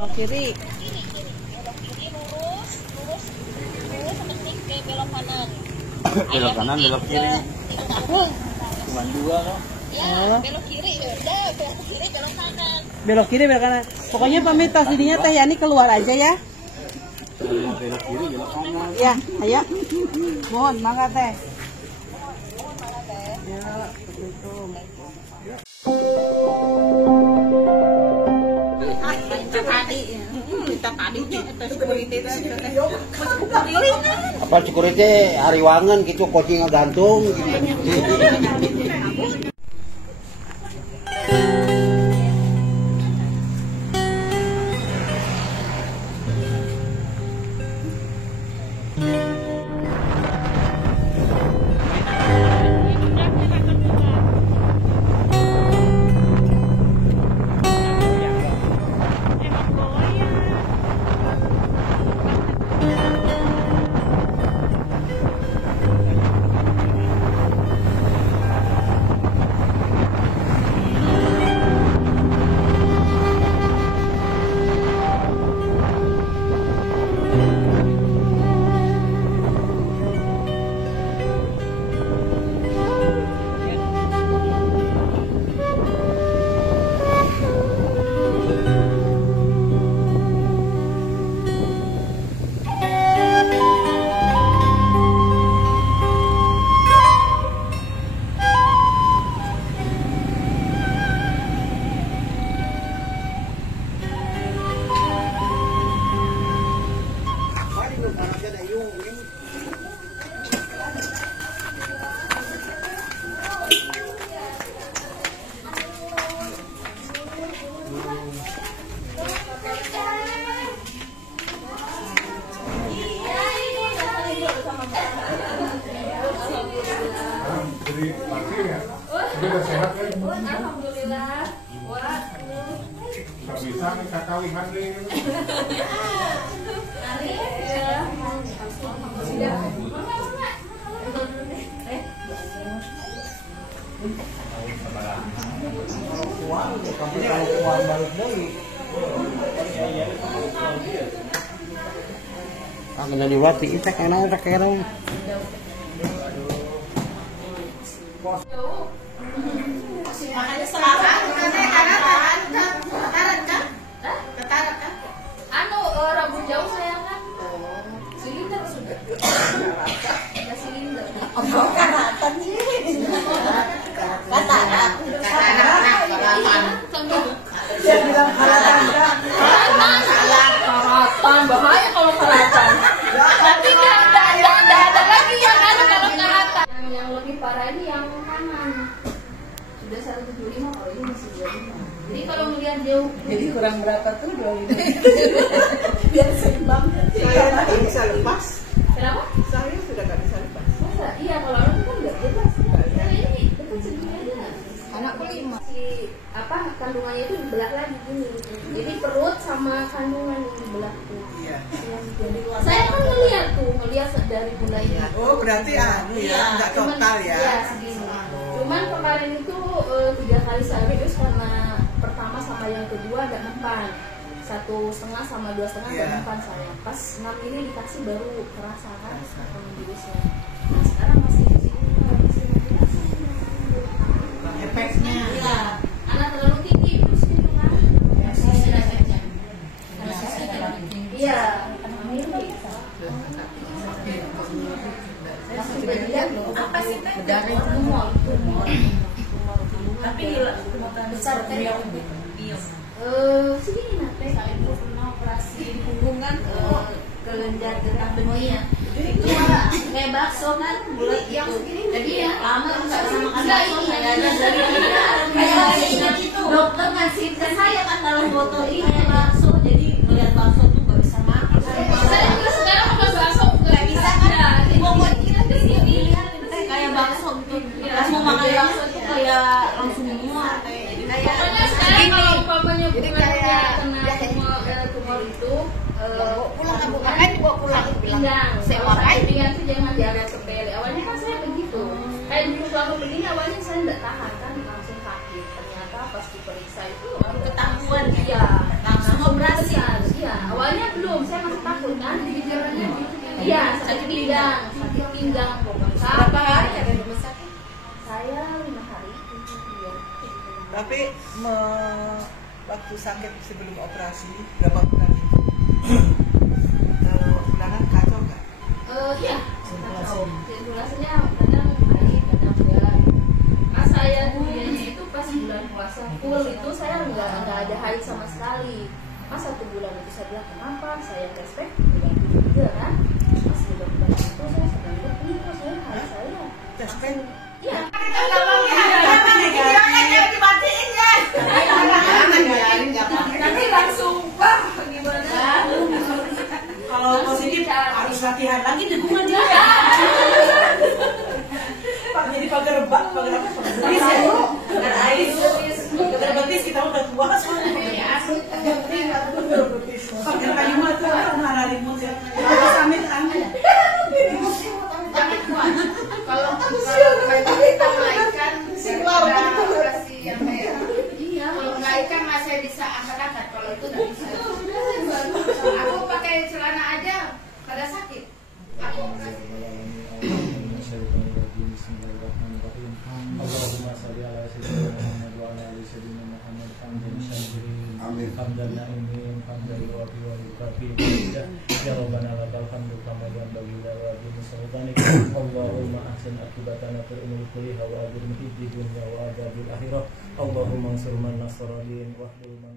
Oh, kiri. Belok kiri lurus sampai ke belok kanan. Belok kanan, belok kiri. Cuma dua loh. Ya, belok kiri udah, belok kiri belok kanan. Belok kiri, belok kanan. Pokoknya pamit ininya Teh Yani keluar aja ya. Belok kiri, belok kanan. Ya, ayo. Mohon, mangga Teh. Ya, Apa security hariwangan gitu, kucing gantung gitu. Jadi pasti ya, tapi udah sehat kan? Alhamdulillah. Wah. Gak bisa nih kakak lihat nih. Ang naliwati kita kena kena. Rambut jauh sayang kan? Silinder sudah. Ya silinder. oh, karatan sih. Katarak. Dia bilang karatan. Karatan bahaya kalau karatan. Nanti nggak ada lagi yang kalau karatan. Yang lebih parah ini yang kanan. Sudah 175 kalau ini masih 25. Jadi kalau melihat jauh. Jadi kurang berapa tuh 25? Biar seimbang. Saya nggak bisa lepas. Kenapa? Saya sudah nggak bisa lepas. Masa? Iya, kalau anak kan nggak jelas. Kalau ini dekat segini aja. Anakku 5. Si apa kandungannya itu dibelah lagi gini. Jadi perut sama kandungan ini dibelah tuh. Iya. Saya kan ngelihat dari mulai. Oh, berarti nggak total ya? Iya, segini. Cuman kemarin itu 3 kali saya terus karena pertama sama yang kedua agak mempan. 1,5 sama 2,5 agak mempan saya. Pas 6 ini dikasih baru kerasa kan virusnya. Nah sekarang masih di sini Efeknya. Iya. Anak terlalu tinggi virusnya itu kan. Iya. Apa sih teh? Berdarah tumor. Tapi besar kan? Segini nanti saya itu pernah operasi punggung kan kelenjar getah benih. Itu kayak bakso kan bulat yang segini. Jadi ya lama nggak bisa makan bakso saya ada dari kayak gitu. Dokter ngasih ke saya kan dalam botol ini bakso. Jadi melihat bakso tuh nggak bisa makan. Saya juga sekarang makan bakso nggak bisa kan? Pokoknya kita dilihat kayak bakso gitu. Pas mau makan bakso itu kayak langsung mual. Pokoknya sekarang kalau umpamanya kena tumor itu pulang pinggang. Pinggang itu jangan diangkat sepele. Awalnya kan saya begitu. Kayak di rumah begini awalnya saya nggak tahan kan langsung sakit. Ternyata pas diperiksa itu baru ketahuan dia langsung operasi. Iya, sakit pinggang pokoknya. Berapa hari ada di rumah sakit? Saya 5 hari. Iya. Tapi waktu sakit sebelum operasi berapa bulan itu? Bulanan kacau nggak? Iya. Sirkulasinya kadang naik, kadang enggak. Pas saya dulunya itu pas bulan puasa full itu saya nggak ada haid sama sekali. Pas 1 bulan itu saya bilang kenapa? Saya respek bulan juga kan. Pas bulan itu saya sedang ini kok saya haid saya. Respek? Iya. Nanti langsung wah gimana? Kalau positif harus latihan lagi dukungan dia. Pak jadi pagar rebak, pagar apa? Betis ya, pagar ais, pagar betis kita udah tua soalnya. Pagar kayu mata orang marah rimut ya. Samit angin. Jangan kuat. Kalau kita melahirkan ada operasi yang kayak kalau melahirkan masih bisa angkat-angkat, kalau itu nggak bisa. Aku pakai celana aja pada sakit. Aku operasi. Allahumma shalli ala sayyidina Muhammad wa ala ali sayyidina Muhammad hamdan syakirin hamdan na'imin hamdan yuwafi wa yukafi ya rabbana lakal hamdu kama yanbaghi li wajhi sultanik Allahumma ahsin akibatana fil umuri kulliha wa ajirna fid dunya wa adzabil akhirah Allahumma ansur man nasara din wa hdil man